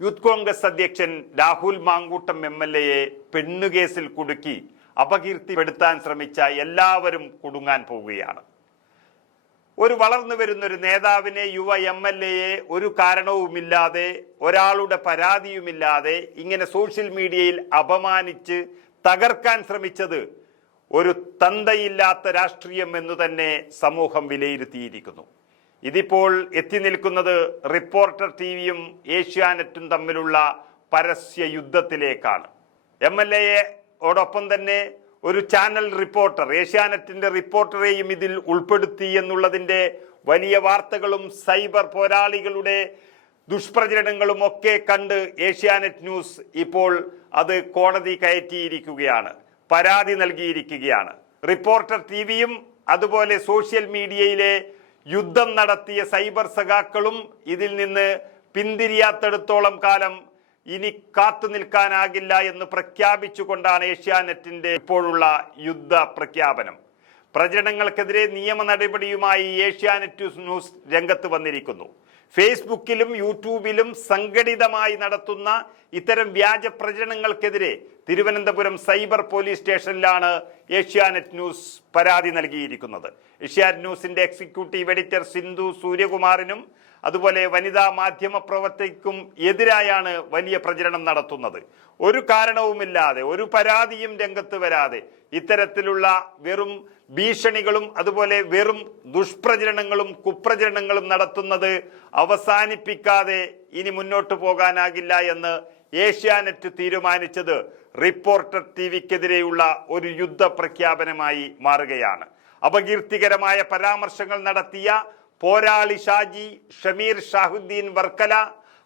Youth Congress അധ്യക്ഷൻ Rahul Mankoottam MLA പെണ്ണുകേസിൽ കുടുക്കി അപകീർത്തിപ്പെടുത്താൻ ശ്രമിച്ച എല്ലാവരും കുടുങ്ങാൻ പോവുകയാണ്. ഒരു വളർന്നു വരുന്നൊരു നേതാവിനെ, യുവ MLA ഒരു കാരണവുമില്ലാതെ, ഒരാളുടെ പരാതിയുമില്ലാതെ ഇങ്ങനെ സോഷ്യൽ മീഡിയയിൽ അപമാനിച്ച് തകർക്കാൻ ശ്രമിച്ചത് ഒരു തന്തയില്ലാത്ത രാഷ്ട്രീയം എന്ന് തന്നെ സമൂഹം വിലയിരുത്തിയിരിക്കുന്നു. ഇതിപ്പോൾ എത്തി നിൽക്കുന്നത് റിപ്പോർട്ടർ TVയും ഏഷ്യാനെറ്റും തമ്മിലുള്ള പരസ്യ യുദ്ധത്തിലേക്കാണ്. MLAയോടൊപ്പം തന്നെ ഒരു ചാനൽ റിപ്പോർട്ടർ, ഏഷ്യാനെറ്റിന്റെ റിപ്പോർട്ടറെയും ഇതിൽ ഉൾപ്പെടുത്തി എന്നുള്ളതിൻ്റെ വലിയ വാർത്തകളും സൈബർ പോരാളികളുടെ ദുഷ്പ്രചരണങ്ങളും ഒക്കെ കണ്ട് ഏഷ്യാനെറ്റ് ന്യൂസ് ഇപ്പോൾ അത് കോടതി കയറ്റിയിരിക്കുകയാണ്, പരാതി നൽകിയിരിക്കുകയാണ്. റിപ്പോർട്ടർ TVയും അതുപോലെ സോഷ്യൽ മീഡിയയിലെ യുദ്ധം നടത്തിയ സൈബർ സഖാക്കളും ഇതിൽ നിന്ന് പിന്തിരിയാത്തിടത്തോളം കാലം ഇനി കാത്തു നിൽക്കാനാകില്ല എന്ന് പ്രഖ്യാപിച്ചുകൊണ്ടാണ് ഏഷ്യാനെറ്റിന്റെ ഇപ്പോഴുള്ള യുദ്ധ പ്രഖ്യാപനം. പ്രചരണങ്ങൾക്കെതിരെ നിയമ നടപടിയുമായി ഏഷ്യാനെറ്റ് ന്യൂസ് രംഗത്ത് വന്നിരിക്കുന്നു. ഫേസ്ബുക്കിലും യൂട്യൂബിലും സംഘടിതമായി നടത്തുന്ന ഇത്തരം വ്യാജ പ്രചരണങ്ങൾക്കെതിരെ തിരുവനന്തപുരം സൈബർ പോലീസ് സ്റ്റേഷനിലാണ് ഏഷ്യാനെറ്റ് ന്യൂസ് പരാതി നൽകിയിരിക്കുന്നത്. ഏഷ്യാനെറ്റ് ന്യൂസിന്റെ എക്സിക്യൂട്ടീവ് എഡിറ്റർ സിന്ധു സൂര്യകുമാറിനും അതുപോലെ വനിതാ മാധ്യമ പ്രവർത്തകർക്കും എതിരായാണ് വലിയ പ്രചരണം നടത്തുന്നത്. ഒരു കാരണവുമില്ലാതെ, ഒരു പരാതിയും രംഗത്ത് വരാതെ ഇത്തരത്തിലുള്ള വെറും ഭീഷണികളും അതുപോലെ വെറും ദുഷ്പ്രചരണങ്ങളും കുപ്രചരണങ്ങളും നടത്തുന്നത് അവസാനിപ്പിക്കാതെ ഇനി മുന്നോട്ട് പോകാനാകില്ല എന്ന് ഏഷ്യാനെറ്റ് തീരുമാനിച്ചത് റിപ്പോർട്ടർ TVക്കെതിരെയുള്ള ഒരു യുദ്ധ പ്രഖ്യാപനമായി മാറുകയാണ്. അപകീർത്തികരമായ പരാമർശങ്ങൾ നടത്തിയ പോരാളി ഷാജി, ഷമീർ ഷാഹുദ്ദീൻ വർക്കല,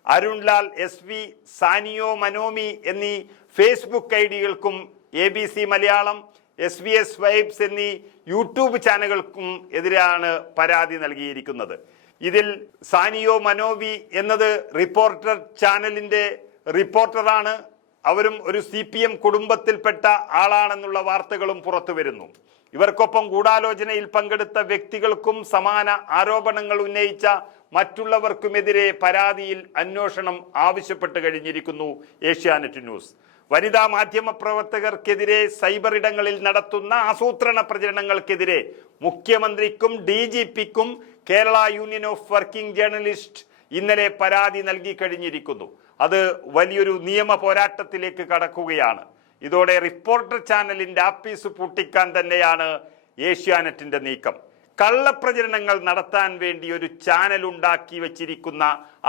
അരുൺലാൽ SV, സാനിയോ മനോമി എന്നീ ഫേസ്ബുക്ക് ഐഡികൾക്കും ABC മലയാളം, SBS വൈബ്സ് എന്നീ യൂട്യൂബ് ചാനലുകൾക്കും എതിരാണ് പരാതി നൽകിയിരിക്കുന്നത്. ഇതിൽ സാനിയോ മനോവി എന്നത് റിപ്പോർട്ടർ ചാനലിന്റെ റിപ്പോർട്ടറാണ്. അവരും ഒരു CPM കുടുംബത്തിൽപ്പെട്ട ആളാണെന്നുള്ള വാർത്തകളും പുറത്തു വരുന്നു. ഇവർക്കൊപ്പം ഗൂഢാലോചനയിൽ പങ്കെടുത്ത വ്യക്തികൾക്കും സമാന ആരോപണങ്ങൾ ഉന്നയിച്ച മറ്റുള്ളവർക്കുമെതിരെ പരാതിയിൽ അന്വേഷണം ആവശ്യപ്പെട്ട് കഴിഞ്ഞിരിക്കുന്നു ഏഷ്യാനെറ്റ് ന്യൂസ്. വനിതാ മാധ്യമ പ്രവർത്തകർക്കെതിരെ സൈബർ ഇടങ്ങളിൽ നടത്തുന്ന ആസൂത്രണ പ്രചരണങ്ങൾക്കെതിരെ മുഖ്യമന്ത്രിക്കും DGPക്കും Kerala union of working journalist ഇന്നലെ പരാതി നൽകി കഴിഞ്ഞിരിക്കുന്നു. അത് വലിയൊരു നിയമ പോരാട്ടത്തിലേക്ക് കടക്കുകയാണ്. ഇതോടെ റിപ്പോർട്ടർ ചാനലിന്റെ ആപ്പീസ് പൂട്ടിക്കാൻ തന്നെയാണ് ഏഷ്യാനെറ്റിന്റെ നീക്കം. കള്ളപ്രചരണങ്ങൾ നടത്താൻ വേണ്ടി ഒരു ചാനൽ ഉണ്ടാക്കി വെച്ചിരിക്കുന്ന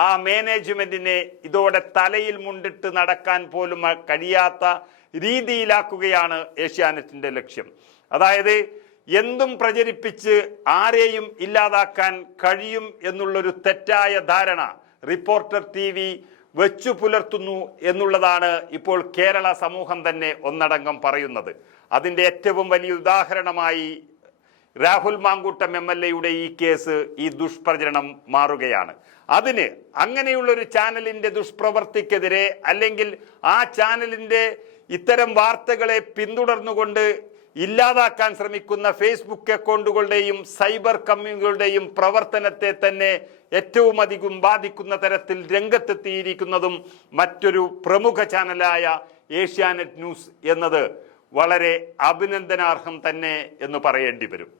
ആ മാനേജ്മെന്റിനെ ഇതോടെ തലയിൽ മുണ്ടിട്ട് നടക്കാൻ പോലും കഴിയാത്ത രീതിയിലാക്കുകയാണ് ഏഷ്യാനെറ്റിന്റെ ലക്ഷ്യം. അതായത് എന്തും പ്രചരിപ്പിച്ച് ആരെയും ഇല്ലാതാക്കാൻ കഴിയും എന്നുള്ളൊരു തെറ്റായ ധാരണ റിപ്പോർട്ടർ TV വെച്ചു പുലർത്തുന്നു എന്നുള്ളതാണ് ഇപ്പോൾ കേരള സമൂഹം തന്നെ ഒന്നടങ്കം പറയുന്നത്. അതിൻ്റെ ഏറ്റവും വലിയ ഉദാഹരണമായി രാഹുൽ മാങ്കൂട്ടം MLAയുടെ ഈ കേസ്, ഈ ദുഷ്പ്രചരണം മാറുകയാണ്. അതിന് അങ്ങനെയുള്ളൊരു ചാനലിന്റെ ദുഷ്പ്രവർത്തിക്കെതിരെ അല്ലെങ്കിൽ ആ ചാനലിന്റെ ഇത്തരം വാർത്തകളെ പിന്തുടർന്നുകൊണ്ട് ഇല്ലാതാക്കാൻ ശ്രമിക്കുന്ന ഫേസ്ബുക്ക് അക്കൗണ്ടുകളുടെയും സൈബർ കമ്മ്യൂണിറ്റികളുടെയും പ്രവർത്തനത്തെ തന്നെ ഏറ്റവും അധികം ബാധിക്കുന്ന തരത്തിൽ രംഗത്തെത്തിയിരിക്കുന്നതും മറ്റൊരു പ്രമുഖ ചാനലായ ഏഷ്യാനെറ്റ് ന്യൂസ് എന്നത് വളരെ അഭിനന്ദനാർഹം തന്നെ എന്ന് പറയേണ്ടി വരും.